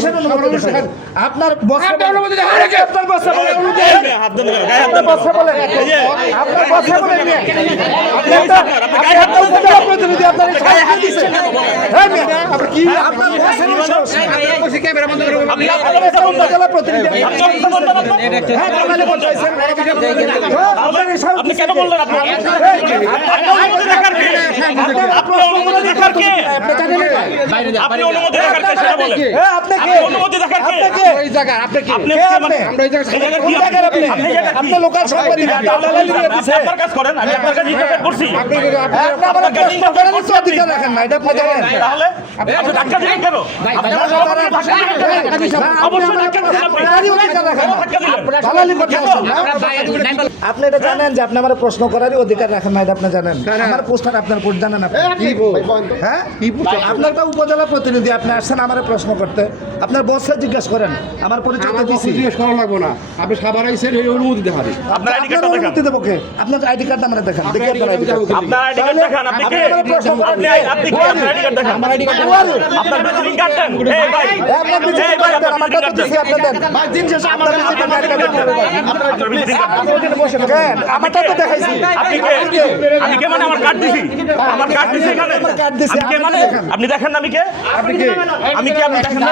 কিসের অনুমতি দেখেন? আপনার বস অনুমতি দেখেন, আপনার বস বলে অনুমতি হাত দেন, গায়ে হাত দেন, বস বলে আপনার বস বলে নিয়ে আপনি একটা উপজেলা প্রতিনিধি, আপনার গায়ে হাত দিচ্ছেন। হ্যাঁ আপনি কি আপনার বস ক্যামেরা বন্ধ করুন, আপনি একটা উপজেলা প্রতিনিধি, আপনি কেন বললেন? আপনি অনুমতি দেখার কে? আপনি অনুমতি দেখার কে? আপনি অনুমতি দেখার কে সেটা বলেন। আপনি কে? অনুমতি দেখার কে? এই জায়গা আপনি কি? আপনি আমরা এই জায়গা কি জায়গা? আপনি লোকাল সম্পত্তি দালালি দিয়ে দিয়েছে, আপনার কাজ করেন, আমি আপনার কাছে জিজ্ঞাসা করছি। আপনি আপনার কাছে করেন তো অধিকার রাখেন না, এটা আপনি জানেন। তাহলে আপনি ধাক্কা দিলেন কেন? আপনি অবশ্যই ধাক্কা দিলেন, আপনি অধিকার রাখেন না, দালালি করতে আসেন। আপনি এটা জানেন যে আপনি আমার প্রশ্ন করারই অধিকার রাখেন না, এটা আপনি জানেন। আমার পোস্টার আপনার কোড জানেন আপনি? হ্যাঁ, আপনার তো উপজেলা প্রতিনিধি, আপনি আসছেন আমার প্রশ্ন করতে, আপনার বসকে জিজ্ঞেস করেন। আমার পরিচয় তো দিছি, জিজ্ঞেস করা লাগবে না, আপনি সাবার আইছেন এই অনুমতি দেখাবেন। আপনার আইডি কার্ড অনুমতি দেবো কে? আপনার আইডি কার্ড আমরা দেখান, দেখি আপনার আইডি কার্ড। আপনার আইডি কার্ড দেখান, আপনি কে? আপনি কি আপনার আইডি কার্ড দেখান? আমার আইডি কার্ড আপনার ভিজিটিং কার্ড দেন। এই ভাই আপনার ভিজিটিং কার্ড দেন, আমার কাছে দিছি, আপনি দেন। ভাই দিন শেষে আপনার ভিজিটিং কার্ড দেন, আপনার ভিজিটিং কার্ড আপনি ওখানে বসে কেন? আমারটা তো দেখাইছি। আপনি কে? আমি কে মানে আমার কার্ড দিছি, আমার কার্ড দিছি এখানে, আমার কার্ড দিছি। আমি কে মানে? আপনি দেখেন না আমি কে? আপনি কে? আমি কে? আপনি দেখেন না?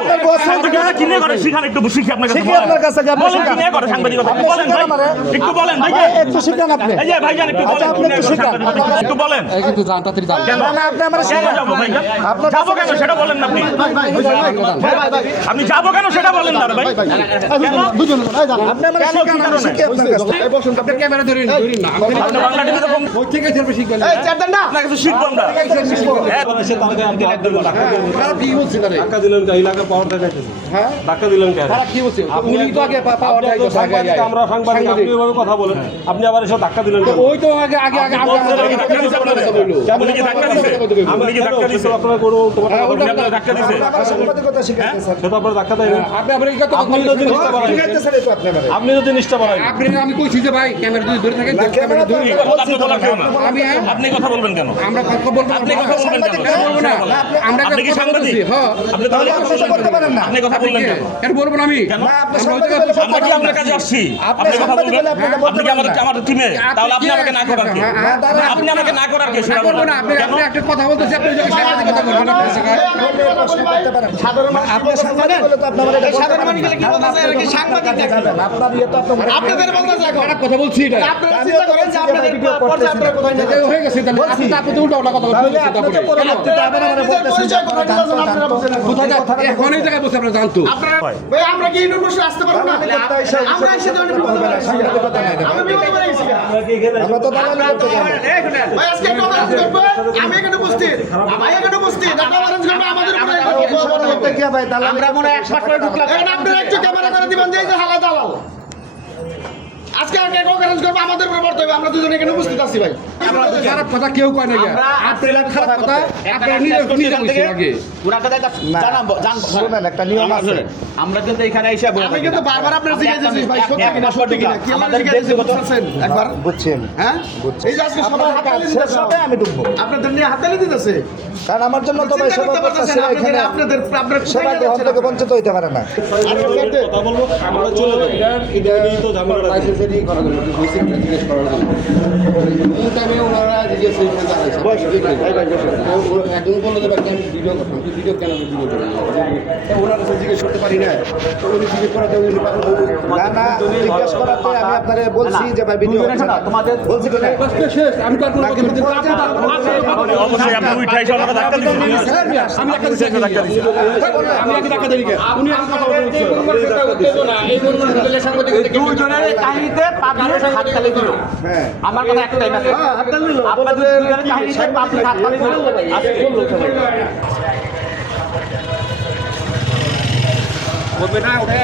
আপনার বস কি নিয়ে করে শিখান, একটু শিখি আপনার কাছে। আপনার কাছে বলেন কি নিয়ে করে সাংবাদিকতা, বলেন ভাই, একটু বলেন ভাই, একটু শিখান আপনি। এই যে ভাইজান একটু বলেন, আপনি একটু শিখান, একটু বলেন। এই কিন্তু জানতাতি জান কেন না আপনি আমরা শিখে যাব ভাইজান? আপনি যাব কেন সেটা বলেন না আপনি। আপনি যাব কেন সেটা বলেন না ভাই। দুজন ভাই জান আপনি আমরা শিখান, আমরা শিখে আপনার কাছে। এই বসুন, আপনি ক্যামেরা ধরে নিন না, আপনি বাংলা টিভিতে কোন ঠিক আছে আপনি শিখবেন। এই চার দেন না, আপনার কাছে শিখব আমরা। হ্যাঁ বলেছে তাহলে আপনি একদম টাকা কি বলছেন? টাকা দিলেন কে? এলাকা পাওয়ার দেখাইতেছেন। হ্যাঁ টাকা দিলেন কে? তারা কি বলছে? আপনি তো আগে পাওয়ার দেখাইতেছেন, আগে আমরা সাংবাদিক, আপনি এভাবে কথা বলেন, আপনি আবার এসে ধাক্কা দিলেন কেন? ওই তো আগে আগে আগে আপনি কি ধাক্কা দিছেন? আপনি কি ধাক্কা দিছেন? আপনারা কোন তোমার ধাক্কা দিছেন? সাংবাদিকতা শিখাইতে স্যার, সেটা আপনারা ধাক্কা দেন। আপনি আবার এই কথা আপনি যদি নিষ্ঠা বাড়ান, শিখাইতে স্যার, এটা আপনি যদি নিষ্ঠা বাড়ান, আপনি আমি কইছি যে ভাই ক্যামেরা যদি ধরে থাকেন, ক্যামেরা ধরে আপনি বলার কেন? আমি আপনি কথা বলবেন কেন? আমরা কথা বলবো, আপনি কথা বলবেন কেন? বলবো না, আমরা কি সাংবাদিক? হ্যাঁ আপনি তাহলে কথা বলতে পারেন না, আপনি কথা বললেন কেন? কেন বলবো না আমি? কেন আমরা কি আপনার কাছে আসছি? আপনি কথা বলবেন, আপনি কি আমাদের টিমে? তাহলে আপনি আমাকে না করার কে? আপনি আমাকে না করার কে? সেটা বলবো না। আপনি একটা কথা বলতেছি, আপনি যদি সাংবাদিকতা করবেন না, প্রশ্ন করতে পারেন। সাধারণ আপনি সাংবাদিক বলে তো আপনি আমাদের সাধারণ মানুষ কি বলতেছে? এর কি সাংবাদিক দেখবেন? আপনার ইয়ে তো আপনাদের বলতেছে, একটা কথা বলছি, এটা আপনারা চিন্তা করেন যে আপনাদের পর্যায়ে আপনারা কোথায় যাবে হয়ে গেছে, তাহলে আপনি তো উল্টা উল্টা কথা বলছেন। তারপরে আপনি তো আবার আমাদের বলতেছেন কোথায় যায়, কোন জায়গায় বসে আপনারা জানতো। ভাই আমরা কি ইউনিভার্সিটি আসতে পারবো না? আমরা এসে তো সাংবাদিকতা নাই, আমি বিপদে পড়ে গেছি। আমরা তো দালালি করতে যাব। ভাই আজকে একটা অ্যারেঞ্জ করবে, আমি এখানে উপস্থিত, ভাই এখানে উপস্থিত, একটা অ্যারেঞ্জ করবে আমাদের উপরে কি ভাই দালাল? আমরা মনে 1 মাস পরে ঢুকলাম, এখন আপনারা একটু ক্যামেরা করে দিবেন যে এই যে হালা দালাল আজকে একটা অ্যারেঞ্জ করবে আমাদের উপরে পড়তে হবে। আমরা দুজন এখানে উপস্থিত আছি ভাই। আমরা খারাপ কথা কেউ কয় না, আপনারা খারাপ কথা আপনারা নিজে কইছেন আগে। ওরা কথা জান শুনেন, একটা নিয়ম আছে। আমরা কিন্তু এখানে আইসা আমি কিন্তু বারবার আপনারা জিজ্ঞাসা ভাই সত্যি কিনা সত্যি কিনা কি আমাদের ব্যক্তিগত আছেন একবার বুঝছেন? হ্যাঁ এই যে আজকে সবাই হাততালি দিতেছে, সবাই আমি ঢুকবো, আপনাদের নিয়ে হাততালি দিতেছে, কারণ আমার জন্য তো ভাই সবাই করতেছে এখানে, আপনাদের সবাই গ্রহণ থেকে বঞ্চিত হইতে পারে না। কথা বলবো আমরা চলে যাই, এটা নিয়ে তো ঝামেলা লাইসেন্সেরই করা হলো, বেসিক জিজ্ঞেস করা হলো। এই টাইমে ওনারা জিজ্ঞেস করে দাঁড়াইছে, বয়স ঠিক আছে ভাই ভাই বসে একদম বলে দেবে কেন ভিডিও করতে, ভিডিও কেন ভিডিও করে ওনারা জিজ্ঞেস করতে পারি না, তো উনি জিজ্ঞেস করাতে উনি না না জিজ্ঞেস করাতে আমি আপনারে বলছি যে ভাই ভিডিও হচ্ছে না, তোমাদের বলছি কি না শেষ, আমি তো কোনো অবশ্যই আপনি উঠাই সব আমরা ধাক্কা দিছি, আমি একটা ধাক্কা দিছি, আমি একটা ধাক্কা দেই, উনি একটা কথা বলছেন উত্তেজনা এই বলুন হোটেলের সাংবাদিক দুজনের কাহিনীতে পাবলিক হাততালি দিল। হ্যাঁ আমার কথা একটাই না, হাততালি দিল আপনাদের দুজনের কাহিনীতে পাবলিক হাততালি দিল। আজকে বললো সবাই বলবে না ওটা